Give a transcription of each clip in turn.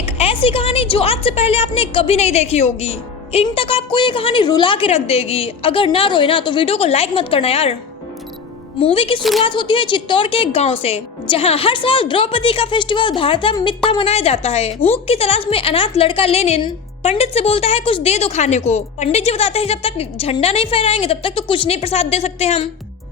एक ऐसी कहानी जो आज से पहले आपने कभी नहीं देखी होगी। इन तक आपको ये कहानी रुला के रख देगी। अगर ना रोए ना तो वीडियो को लाइक मत करना यार। मूवी की शुरुआत होती है चित्तौड़ के एक गांव से, जहां हर साल द्रौपदी का फेस्टिवल भारतम मिथ्या मनाया जाता है। भूख की तलाश में अनाथ लड़का लेनिन पंडित से बोलता है कुछ दे दो खाने को। पंडित जी बताते हैं जब तक झंडा नहीं फहराएंगे तब तक तो कुछ नहीं प्रसाद दे सकते हम।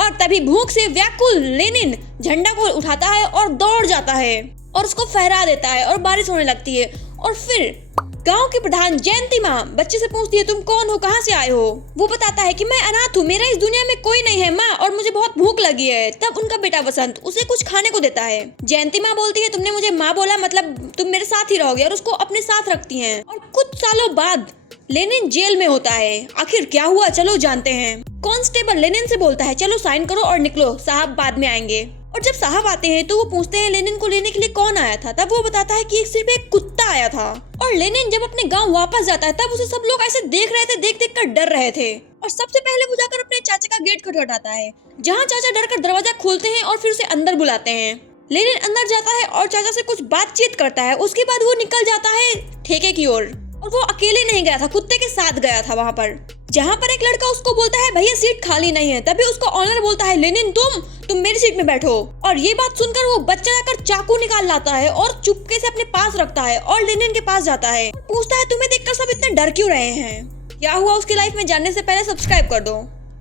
और तभी भूख से व्याकुल लेनिन झंडा को उठाता है और दौड़ जाता है और उसको फहरा देता है और बारिश होने लगती है। और फिर गांव की प्रधान जयंती माँ बच्चे से पूछती है तुम कौन हो, कहाँ से आए हो। वो बताता है कि मैं अनाथ हूँ, मेरा इस दुनिया में कोई नहीं है माँ, और मुझे बहुत भूख लगी है। तब उनका बेटा वसंत उसे कुछ खाने को देता है। जयंती माँ बोलती है तुमने मुझे माँ बोला, मतलब तुम मेरे साथ ही रहोगे, और उसको अपने साथ रखती हैं। और कुछ सालों बाद लेनिन जेल में होता है। आखिर क्या हुआ चलो जानते हैं। कांस्टेबल लेनिन से बोलता है चलो साइन करो और निकलो, साहब बाद में आएंगे। और जब साहब आते हैं तो वो पूछते हैं लेनिन को लेने के लिए कौन आया था। तब वो बताता है कि सिर्फ एक कुत्ता आया था। और लेनिन जब अपने गांव वापस जाता है तब उसे सब लोग ऐसे देख रहे थे, देख देख कर डर रहे थे। और सबसे पहले वो जाकर अपने चाचा का गेट खटखटाता है, जहाँ चाचा डर कर दरवाजा खोलते हैं और फिर उसे अंदर बुलाते हैं। लेनिन अंदर जाता है और चाचा से कुछ बातचीत करता है। उसके बाद वो निकल जाता है ठेके की ओर। और वो अकेले नहीं गया था, कुत्ते के साथ गया था वहाँ पर, जहाँ पर एक लड़का उसको बोलता है भैया सीट खाली नहीं है। तभी उसका ऑनर बोलता है लेनिन तुम मेरी सीट में बैठो। और ये बात सुनकर वो बच्चा जाकर चाकू निकाल लाता है और चुपके से अपने पास रखता है और लेनिन के पास जाता है। पूछता है तुम्हें देखकर सब इतने डर क्यों रहे हैं, क्या हुआ उसकी लाइफ में जानने से पहले सब्सक्राइब कर दो।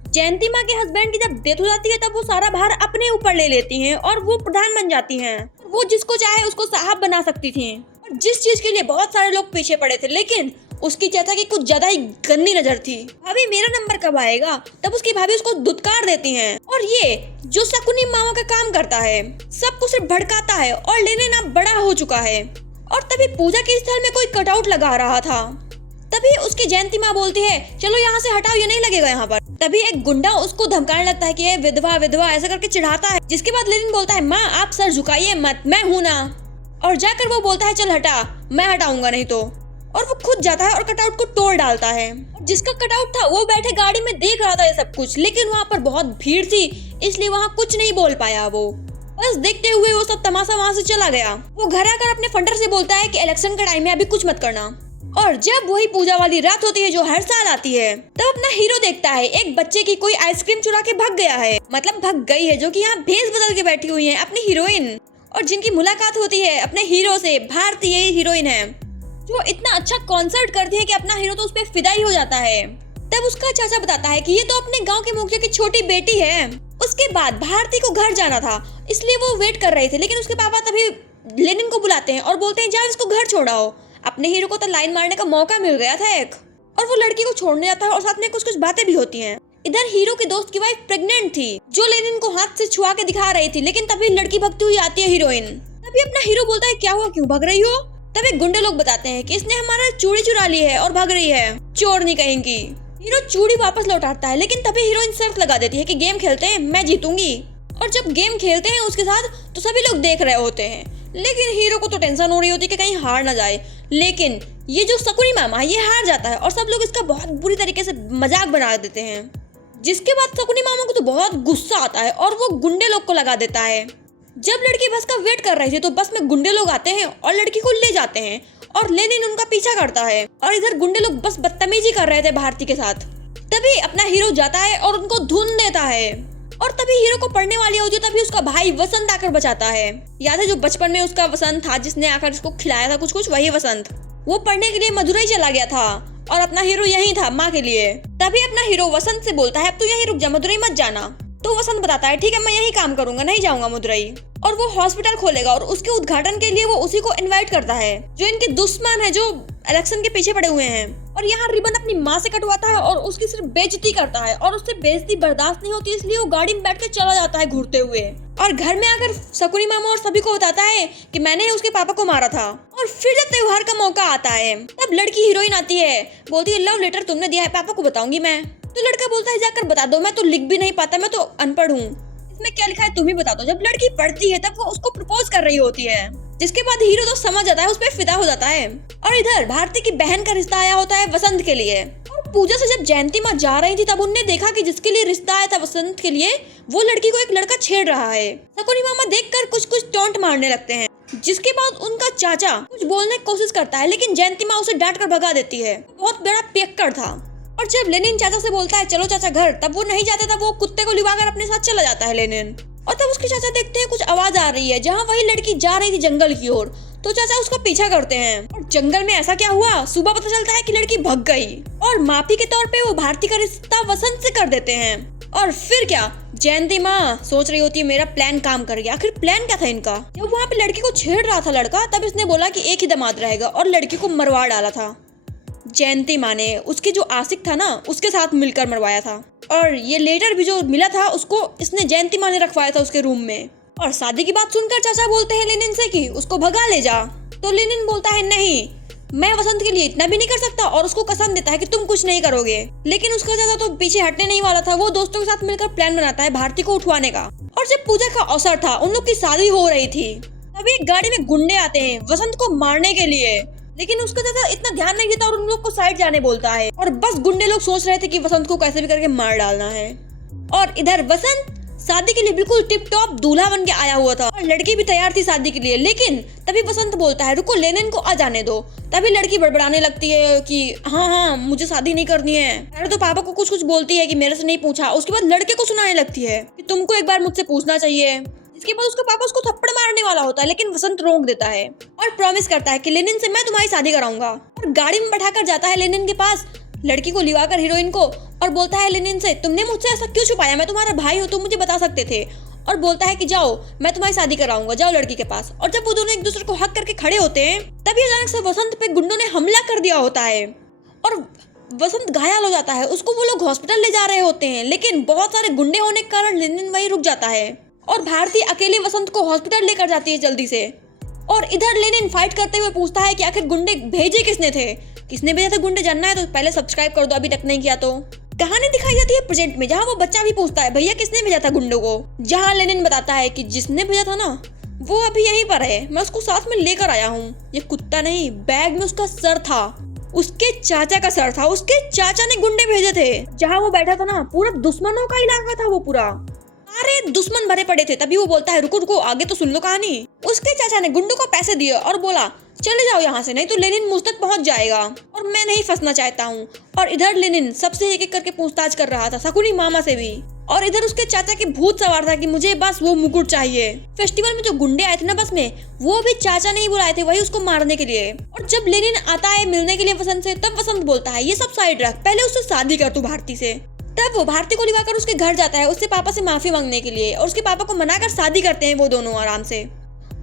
जयंती माँ के हस्बैंड की जब डेथ हो जाती है तब वो सारा भार अपने ऊपर ले लेती हैं और वो प्रधान बन जाती हैं। वो जिसको चाहे उसको साहब बना सकती थी। और जिस चीज के लिए बहुत सारे लोग पीछे पड़े थे, लेकिन उसकी चाचा की कुछ ज्यादा ही गंदी नजर थी। भाभी मेरा नंबर कब आएगा। तब उसकी भाभी उसको दुत्कार देती हैं। और ये जो शकुनी मामा का काम करता है सबको सिर्फ भड़काता है। और लेनिन अब बड़ा हो चुका है। और तभी पूजा के स्थल में कोई कटआउट लगा रहा था। तभी उसकी जयंती माँ बोलती है चलो यहाँ से हटाओ, ये नहीं लगेगा यहाँ पर। तभी एक गुंडा उसको धमकाने लगता है कि ये विधवा विधवा ऐसा करके चिढ़ाता है। जिसके बाद लेनिन बोलता है माँ आप सर झुकाइए मत, मैं हूँ ना। और जाकर वो बोलता है चल हटा, मैं हटाऊंगा नहीं तो। और वो खुद जाता है और कटआउट को तोड़ डालता है। जिसका कटआउट था वो बैठे गाड़ी में देख रहा था ये सब कुछ, लेकिन वहाँ पर बहुत भीड़ थी इसलिए वहाँ कुछ नहीं बोल पाया। वो बस देखते हुए वो सब तमाशा वहाँ से चला गया। वो घर आकर अपने फंडर से बोलता है कि इलेक्शन का टाइम है, अभी कुछ मत करना। और जब वही पूजा वाली रात होती है जो हर साल आती है, तब अपना हीरो देखता है एक बच्चे की कोई आइसक्रीम चुरा के भाग गया है, मतलब भाग गई है, जो कि यहाँ भेस बदल के बैठी हुई है अपनी हीरोइन। और जिनकी मुलाकात होती है अपने हीरो से, भारती यही हीरोइन है जो इतना अच्छा कॉन्सर्ट करती है कि अपना हीरो तो उस पे फिदा ही हो जाता है। तब उसका चाचा बताता है कि ये तो अपने गांव के मुखिया की छोटी बेटी है। उसके बाद भारती को घर जाना था इसलिए वो वेट कर रहे थे, लेकिन उसके पापा तभी लेनिन को बुलाते हैं और बोलते हैं जाओ इसको घर छोड़ाओ। अपने हीरो को तो लाइन मारने का मौका मिल गया था एक, और वो लड़की को छोड़ने जाता है और साथ में कुछ कुछ बातें भी होती हैं। इधर हीरो की दोस्त की वाइफ प्रेग्नेंट थी जो लेनिन को हाथ से छुआ के दिखा रही थी, लेकिन तभी लड़की भागती हुई आती है हीरोइन। तभी अपना हीरो बोलता है क्या हुआ, क्यों भाग रही हो। तभी गुंडे लोग बताते हैं कि इसने हमारा चूड़ी चुरा ली है और भाग रही है, चोर नहीं कहेंगी। हीरो चूड़ी वापस लौटाता है, लेकिन तभी हीरोइन शर्त लगा देती है कि गेम खेलते हैं, मैं जीतूंगी। और जब गेम खेलते हैं उसके साथ तो सभी लोग देख रहे होते हैं, लेकिन हीरो को तो टेंशन हो रही होती है कि कहीं हार ना जाए। लेकिन ये जो शकुनी मामा ये हार जाता है और सब लोग इसका बहुत बुरी तरीके से मजाक बना देते हैं। जिसके बाद शकुनी मामा को तो बहुत गुस्सा आता है और वो गुंडे लोग को लगा देता है। जब लड़की बस का वेट कर रही थी तो बस में गुंडे लोग आते हैं और लड़की को ले जाते हैं और लेनिन उनका पीछा करता है। और इधर गुंडे लोग बस बदतमीजी कर रहे थे भारती के साथ। तभी अपना हीरो जाता है और उनको धुन देता है। और तभी हीरो को पढ़ने वाली होती है, तभी उसका भाई वसंत आकर बचाता है। याद है जो बचपन में उसका वसंत था जिसने आकर उसको खिलाया था कुछ कुछ, वही वसंत। वो पढ़ने के लिए मदुरई चला गया था और अपना हीरो यही था माँ के लिए। तभी अपना हीरो वसंत से बोलता है अब तू यहीं रुक जा, मदुरई मत जाना। तो वसंत बताता है ठीक है मैं यही काम करूंगा, नहीं जाऊंगा मदुरई। और वो हॉस्पिटल खोलेगा और उसके उद्घाटन के लिए वो उसी को इनवाइट करता है जो इनके दुश्मन है, जो इलेक्शन के पीछे पड़े हुए हैं। और यहाँ रिबन अपनी माँ से कटवाता है और उसकी सिर्फ बेइज्जती करता है और उससे बेइज्जती बर्दाश्त नहीं होती, इसलिए वो गाड़ी में बैठ के चला जाता है घूरते हुए। और घर में आकर शकुनी मामा और सभी को बताता है कि मैंने उसके पापा को मारा था। और फिर जब त्योहार का मौका आता है तब लड़की हीरोइन आती है, बोलती है लव लेटर तुमने दिया है, पापा को बताऊंगी मैं। तो लड़का बोलता है जाकर बता दो, मैं तो लिख भी नहीं पाता, मैं तो अनपढ़ हूँ, इसमें क्या लिखा है तुम ही बता दो। जब लड़की पढ़ती है तब वो उसको प्रपोज कर रही होती है, जिसके बाद हीरो तो समझ जाता है, उस पर फिदा हो जाता है। और इधर भारती की बहन का रिश्ता आया होता है वसंत के लिए। और पूजा से जब जयंती माँ जा रही थी तब उनने देखा कि जिसके लिए रिश्ता आया था वसंत के लिए, वो लड़की को एक लड़का छेड़ रहा है। शकुनी मामा देखकर कुछ कुछ टोंट मारने लगते हैं। जिसके बाद उनका चाचा कुछ बोलने की कोशिश करता है, लेकिन जयंती माँ उसे डांट कर भगा देती है। बहुत बड़ा पियक्कड़ था। और जब लेनिन चाचा से बोलता है चलो चाचा घर, तब वो नहीं जाते, तब वो कुत्ते को लिवाकर अपने साथ चला जाता है लेनिन। और तब उसके चाचा देखते हैं कुछ आवाज आ रही है, जहाँ वही लड़की जा रही थी जंगल की ओर। तो चाचा उसका पीछा करते हैं और जंगल में ऐसा क्या हुआ, सुबह पता चलता है कि लड़की भाग गई और माफी के तौर पे वो भारती का रिश्ता वसंत से कर देते हैं। और फिर क्या, जयंती माँ सोच रही होती है मेरा प्लान काम कर गया। आखिर प्लान क्या था इनका? जब वहाँ पे लड़की को छेड़ रहा था लड़का, तब इसने बोला कि एक ही दामाद रहेगा और लड़की को मरवा डाला था। जयंती माँ ने उसके जो आशिक था ना, उसके साथ मिलकर मरवाया था। और ये लेटर भी जो मिला था उसको इसने जयंती माँ ने रखवाया था उसके रूम में। और शादी की बात सुनकर चाचा बोलते हैं लेनिन से कि उसको भगा ले जा। तो लेनिन बोलता है नहीं, मैं वसंत के लिए इतना भी नहीं कर सकता, और उसको कसम देता है कि तुम कुछ नहीं करोगे। लेकिन उसका चाचा तो पीछे हटने नहीं वाला था। वो दोस्तों के साथ मिलकर प्लान बनाता है भारती को उठवाने का। और जब पूजा का अवसर था, उन लोग की शादी हो रही थी, तभी एक गाड़ी में गुंडे आते हैं वसंत को मारने के लिए। लेकिन उसका चाचा इतना ध्यान नहीं देता और उन लोग को साइड जाने बोलता है। और बस गुंडे लोग सोच रहे थे कि वसंत को कैसे भी करके मार डालना है। और इधर वसंत शादी के लिए बिल्कुल टिप टॉप दूल्हा बन के आया हुआ था और लड़की भी तैयार थी शादी के लिए। लेकिन तभी वसंत बोलता है रुको, लेनिन को आ जाने दो। तभी लड़की बड़बड़ाने लगती है कि हाँ मुझे शादी नहीं करनी है। पहले तो पापा को कुछ कुछ बोलती है कि मेरे से नहीं पूछा। उसके बाद लड़के को सुनाने लगती है कि तुमको एक बार मुझसे पूछना चाहिए। इसके बाद उसका पापा उसको थप्पड़ मारने वाला होता है, लेकिन वसंत रोक देता है और प्रॉमिस करता है कि लेनिन से मैं तुम्हारी शादी कराऊंगा। और गाड़ी में बैठाकर जाता है लेनिन के पास, लड़की को लिवाकर हीरोइन को, और बोलता है लेनिन से तुमने मुझसे ऐसा क्यों छुपाया, मैं तुम्हारा भाई हूँ, तुम मुझे बता सकते थे। और बोलता है कि जाओ मैं तुम्हारी शादी कराऊंगा, जाओ लड़की के पास। और जब वो दोनों एक दूसरे को हक करके खड़े होते हैं, तभी अचानक से वसंत पे गुंडों ने हमला कर दिया होता है और वसंत घायल हो जाता है। उसको वो लोग हॉस्पिटल ले जा रहे होते हैं, लेकिन बहुत सारे गुंडे होने के कारण लेनिन वहीं रुक जाता है और भारती अकेले वसंत को हॉस्पिटल लेकर जाती है जल्दी से। और इधर लेनिन फाइट करते हुए पूछता है कि आखिर गुंडे भेजे किसने थे, किसने भेजा था गुंडे, जानना है तो पहले सब्सक्राइब कर दो अभी तक नहीं किया तो। कहानी दिखाई जाती है प्रेजेंट में, जहाँ वो बच्चा भी पूछता है भैया किसने भेजा था गुंडों को, जहाँ लेनिन बताता है कि जिसने भेजा था ना वो अभी यहीं पर है, मैं उसको साथ में लेकर आया हूँ। ये कुत्ता नहीं, बैग में उसका सर था, उसके चाचा का सर था। उसके चाचा ने गुंडे भेजे थे। जहाँ वो बैठा था ना, पूरा दुश्मनों का इलाका था, वो पूरा सारे दुश्मन भरे पड़े थे। तभी वो बोलता है रुको रुको आगे तो सुन लो कहानी। उसके चाचा ने गुंडों को पैसे दिए और बोला चले जाओ यहाँ से, नहीं तो लेनिन मुझ तक पहुँच जाएगा और मैं नहीं फंसना चाहता हूँ। और इधर लेनिन सबसे एक एक करके पूछताछ कर रहा था, शकुनी मामा से भी। और इधर उसके चाचा के भूत सवार था कि मुझे बस वो मुकुट चाहिए। फेस्टिवल में जो गुंडे आए थे ना बस में, वो भी चाचा नहीं बुलाए थे, वही उसको मारने के लिए। और जब लेनिन आता है मिलने के लिए वसंत से, तब वसंत बोलता है ये सब साइड रख, पहले उससे शादी कर तू भारती से। तब वो भारती को लिवाकर उसके घर जाता है उससे पापा से माफी मांगने के लिए, और उसके पापा को मनाकर शादी करते हैं वो दोनों आराम से।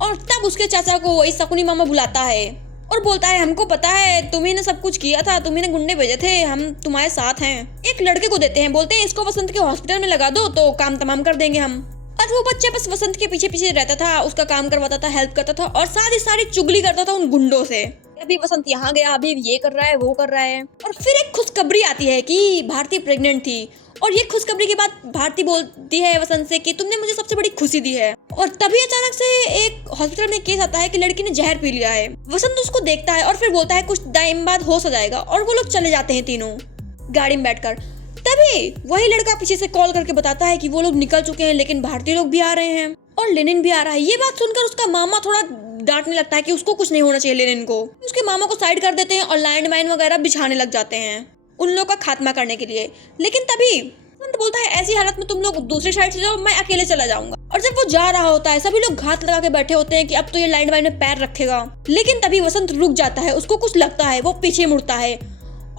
और तब उसके चाचा को वही शकुनी मामा बुलाता है और बोलता है हमको पता है तुम्ही ने सब कुछ किया था, तुम्ही ने गुंडे भेजे थे, हम तुम्हारे साथ हैं। एक लड़के को देते हैं, बोलते हैं इसको वसंत के हॉस्पिटल में लगा दो तो काम तमाम कर देंगे हम। और वो बच्चा बस वसंत के पीछे पीछे रहता था, उसका काम करवाता था, हेल्प करता था और सारी सारी चुगली करता था उन गुंडों से। अभी वसंत यहाँ गया, अभी ये कर रहा है, वो कर रहा है। और फिर एक खुशखबरी आती है कि भारती प्रेग्नेंट थी। और ये खुशखबरी के बाद भारती बोलती है वसंत से कि तुमने मुझे सबसे बड़ी खुशी दी है। और तभी अचानक से एक हॉस्पिटल में केस आता है कि लड़की ने जहर पी लिया है। वसंत उसको देखता है और फिर बोलता है कुछ टाइम बाद होश आ जाएगा। और वो लोग चले जाते हैं तीनों गाड़ी में बैठकर। तभी वही लड़का पीछे से कॉल करके बताता है कि वो लोग निकल चुके हैं, लेकिन भारतीय लोग भी आ रहे हैं और लेनिन भी आ रहा है। ये बात सुनकर उसका मामा थोड़ा डांटने लगता है कि उसको कुछ नहीं होना चाहिए लेनिन को। उसके मामा को साइड कर देते हैं और लैंड माइन वगैरह बिछाने लग जाते हैं उन लोग का खात्मा करने के लिए। लेकिन तभी वसंत बोलता है ऐसी हालत में तुम लोग दूसरी साइड से जाओ, मैं अकेले चला जाऊंगा। और जब वो जा रहा होता है, सभी लोग घात लगा के बैठे होते हैं कि अब तो ये लैंड माइन में पैर रखेगा। लेकिन तभी वसंत रुक जाता है, उसको कुछ लगता है, वो पीछे मुड़ता है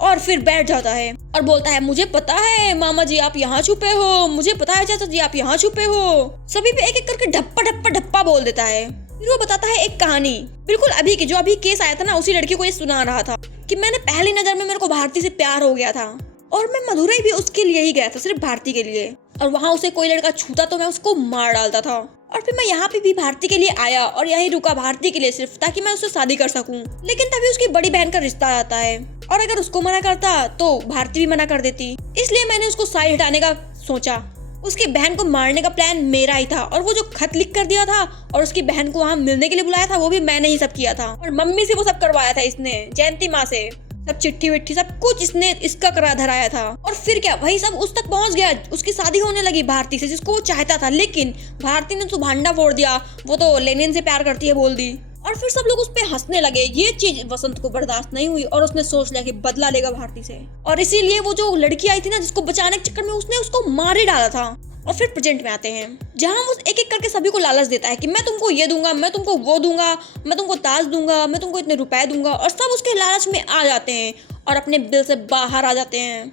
और फिर बैठ जाता है और बोलता है मुझे पता है मामा जी आप यहाँ छुपे हो, मुझे पता है चाचा जी आप यहाँ छुपे हो। सभी पे एक एक करके ढप्पा ढप्पा ढप्पा बोल देता है। फिर वो बताता है एक कहानी बिल्कुल अभी की, जो अभी केस आया था ना, उसी लड़की को ये सुना रहा था कि मैंने पहली नजर में मेरे को भारती से प्यार हो गया था और मैं मदुरई भी उसके लिए ही गया था, सिर्फ भारती के लिए। और वहाँ उसे कोई लड़का छूता तो मैं उसको मार डालता था। और फिर मैं यहाँ पे भी भारती के लिए आया और यहीं रुका भारती के लिए, सिर्फ ताकि मैं उससे शादी कर सकूं। लेकिन तभी उसकी बड़ी बहन का रिश्ता आता है और अगर उसको मना करता तो भारती भी मना कर देती। इसलिए मैंने उसको साइड हटाने का सोचा। उसकी बहन को मारने का प्लान मेरा ही था और वो जो खत लिख कर दिया था और उसकी बहन को वहाँ मिलने के लिए बुलाया था, वो भी मैंने ही सब किया था। और मम्मी से वो सब करवाया था इसने, जयंती माँ से सब चिट्ठी विट्ठी सब कुछ इसने इसका करा धराया था। और फिर क्या, वही सब उस तक पहुंच गया। उसकी शादी होने लगी भारती से, जिसको वो चाहता था। लेकिन भारती ने तो भांडा फोड़ दिया, वो तो लेनिन से प्यार करती है बोल दी। और फिर सब लोग उस पे हंसने लगे। ये चीज वसंत को बर्दाश्त नहीं हुई और उसने सोच लिया कि बदला लेगा भारती से, और इसीलिए वो जो लड़की आई थी ना जिसको बचाने के चक्कर में उसने उसको मार ही डाला था। और फिर प्रेजेंट में आते हैं जहां वो एक एक करके सभी को लालच देता है कि मैं तुमको ये दूंगा, मैं तुमको वो दूंगा, मैं तुमको ताज दूंगा, मैं तुमको इतने रुपए दूंगा, और सब उसके लालच में आ जाते हैं और अपने दिल से बाहर आ जाते हैं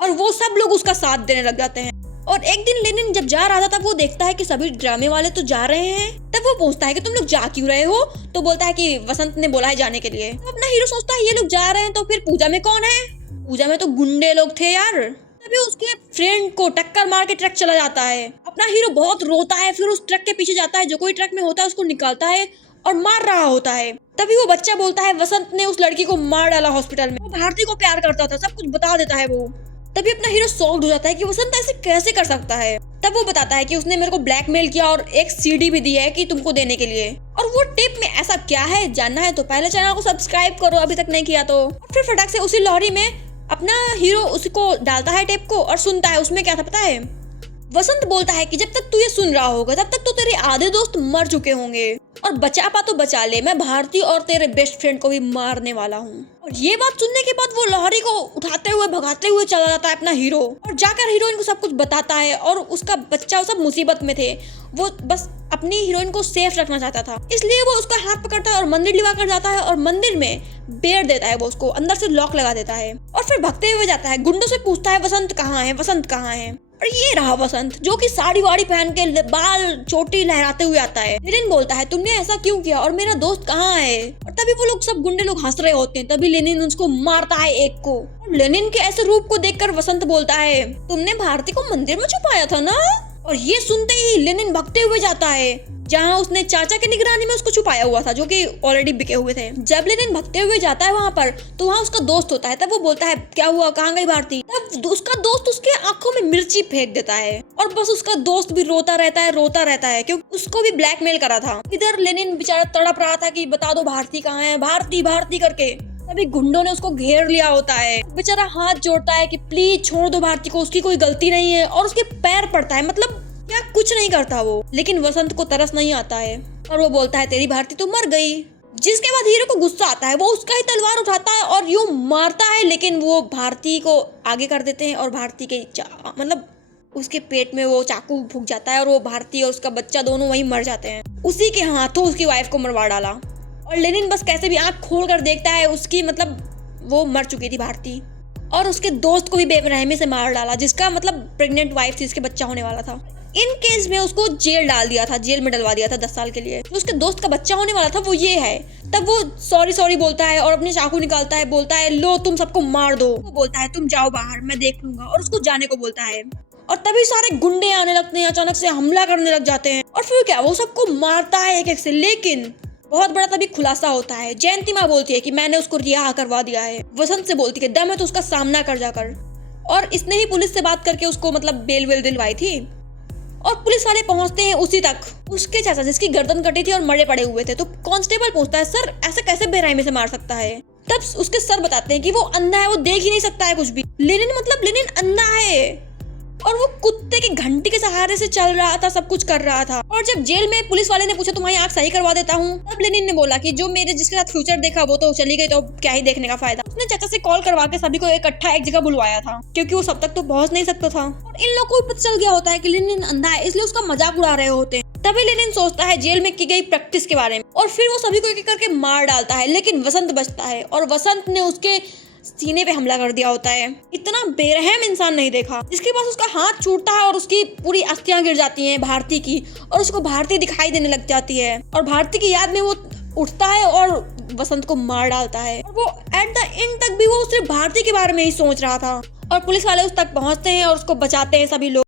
और वो सब लोग उसका साथ देने लग जाते हैं। और एक दिन लेनिन जब जा रहा था तब वो देखता है कि सभी ड्रामे वाले तो जा रहे हैं। तब वो पूछता है कि तुम लोग जा क्यों रहे हो, तो बोलता है कि वसंत ने बोला है जाने के लिए। तो अपना हीरो सोचता है ये लोग जा रहे हैं तो फिर पूजा में कौन है, पूजा में तो गुंडे लोग थे यार। तभी उसके फ्रेंड को टक्कर मार के ट्रक चला जाता है। अपना हीरो बहुत रोता है, फिर उस ट्रक के पीछे जाता है, जो कोई ट्रक में होता है उसको निकालता है और मार रहा होता है। तभी वो बच्चा बोलता है वसंत ने उस लड़की को मार डाला हॉस्पिटल में, वो भारती को प्यार करता था, सब कुछ बता देता है वो। तभी अपना हीरो शॉक्ड हो जाता है कि वसंत ऐसे कैसे कर सकता है। तब वो बताता है कि उसने मेरे को ब्लैकमेल किया और एक सीडी भी दी है कि तुमको देने के लिए। और वो टेप में ऐसा क्या है जानना है तो पहले चैनल को सब्सक्राइब करो अभी तक नहीं किया तो। फिर फटाक से उसी लॉरी में अपना हीरो उसको डालता है टेप को और सुनता है। उसमें क्या था पता है, वसंत बोलता है कि जब तक तू ये सुन रहा होगा तब तक तो तेरे आधे दोस्त मर चुके होंगे, और बचा पा तो बचा ले, मैं भारती और तेरे बेस्ट फ्रेंड को भी मारने वाला हूँ। और ये बात सुनने के बाद वो लॉरी को उठाते हुए भगाते हुए चला जाता है अपना हीरो, और जाकर हीरोइन को सब कुछ बताता है। और उसका बच्चा सब मुसीबत में थे, वो बस अपनी हीरोइन को सेफ रखना चाहता था, इसलिए वो उसका हाथ पकड़ता है और मंदिर लिवा कर जाता है और मंदिर में बेर देता है, वो उसको अंदर से लॉक लगा देता है और फिर भगते हुए जाता है। गुंडों से पूछता है वसंत कहाँ है, वसंत कहाँ है। और ये रहा वसंत, जो कि साड़ी वाड़ी पहन के बाल चोटी लहराते हुए आता है। लेनिन बोलता है तुमने ऐसा क्यों किया और मेरा दोस्त कहाँ है। और तभी वो लोग सब गुंडे लोग हंस रहे होते हैं। तभी लेनिन उसको मारता है एक को। और लेनिन के ऐसे रूप को देखकर वसंत बोलता है तुमने भारती को मंदिर में छुपाया था ना। और ये सुनते ही लेनिन भगते हुए जाता है जहाँ उसने चाचा की निगरानी में उसको छुपाया हुआ था, जो कि ऑलरेडी बिके हुए थे। जब लेनिन भगते हुए जाता है वहाँ पर तो वहाँ उसका दोस्त होता है। तब वो बोलता है क्या हुआ, कहाँ गई भारती। तब उसका दोस्त उसके आंखों में मिर्ची फेंक देता है और बस उसका दोस्त भी रोता रहता है क्योंकि उसको भी ब्लैकमेल करा था। इधर लेनिन बेचारा तड़प रहा था कि बता दो भारती कहाँ है, भारती भारती करके। तभी गुंडों ने उसको घेर लिया होता है। बेचारा हाथ जोड़ता है कि प्लीज छोड़ दो भारती को, उसकी कोई गलती नहीं है, और उसके पैर पड़ता है, मतलब क्या कुछ नहीं करता वो। लेकिन वसंत को तरस नहीं आता है और वो बोलता है तेरी भारती तो मर गई। जिसके बाद हीरो को गुस्सा आता है, वो उसका ही तलवार उठाता है और यूं मारता है, लेकिन वो भारती को आगे कर देते हैं और भारती के मतलब उसके पेट में वो चाकू फूंक जाता है और वो भारती और उसका बच्चा दोनों वहीं मर जाते हैं। उसी के हाथों उसकी वाइफ को मरवा डाला। और लेनिन बस कैसे भी आंख खोल कर देखता है, उसकी मतलब वो मर चुकी थी भारती, और उसके दोस्त को भी बेरहमी से मार डाला, जिसका मतलब प्रेग्नेंट वाइफ थी, जिसके बच्चा होने वाला था। इन केस में उसको जेल डाल दिया था, जेल में डलवा दिया था 10 साल के लिए। तो उसके दोस्त का बच्चा होने वाला था वो ये है। तब वो सॉरी बोलता है और अपने चाकू निकालता है, बोलता है लो तुम सबको मार दो। वो बोलता है तुम जाओ बाहर, मैं देख लूंगा, और उसको जाने को बोलता है। और तभी सारे गुंडे आने लगते हैं, अचानक से हमला करने लग जाते हैं और फिर क्या वो सबको मारता है एक एक से। लेकिन बहुत बड़ा तभी खुलासा होता है। जयंती माँ बोलती है कि मैंने उसको रिहा करवा दिया है। वसंत से बोलती है दम है तो उसका सामना कर जाकर, और इसने ही पुलिस से बात करके उसको मतलब बेल वेल दिलवाई थी। और पुलिस वाले पहुंचते हैं उसी तक, उसके चाचा जिसकी गर्दन कटी थी और मरे पड़े हुए थे। तो कांस्टेबल पूछता है सर ऐसे कैसे बेरहमी से मार सकता है। तब उसके सर बताते हैं कि वो अंधा है, वो देख ही नहीं सकता है कुछ भी। लेनिन मतलब लेनिन अंधा है और वो कुत्ते की घंटी के सहारे से चल रहा था, सब कुछ कर रहा था। और जब जेल में पुलिस वाले ने पूछा तुम्हारी आंख सही करवा देता हूँ, तब लेनिन ने बोला कि जो मेरे जिसके साथ फ्यूचर देखा वो तो चली गई, तो क्या ही देखने का फायदा। उसने चाचा से कॉल करवा के सभी को इकट्ठा एक जगह बुलवाया था, क्योंकि वो सब तक तो पहुंच नहीं सकता था। और इन लोगों को पता चल गया होता है कि लेनिन अंधा है, इसलिए उसका मजाक उड़ा रहे होते हैं। तभी लेनिन सोचता है जेल में की गई प्रैक्टिस के बारे में और फिर वो सभी को एक एक करके मार डालता है। लेकिन वसंत बचता है और वसंत ने उसके सीने पे हमला कर दिया होता है। इतना बेरहम इंसान नहीं देखा, जिसके पास उसका हाथ छूटता है और उसकी पूरी अस्थियां गिर जाती हैं भारती की, और उसको भारती दिखाई देने लग जाती है। और भारती की याद में वो उठता है और वसंत को मार डालता है। और वो एट द एंड तक भी वो सिर्फ भारती के बारे में ही सोच रहा था। और पुलिस वाले उस तक पहुंचते हैं और उसको बचाते हैं सभी लोग।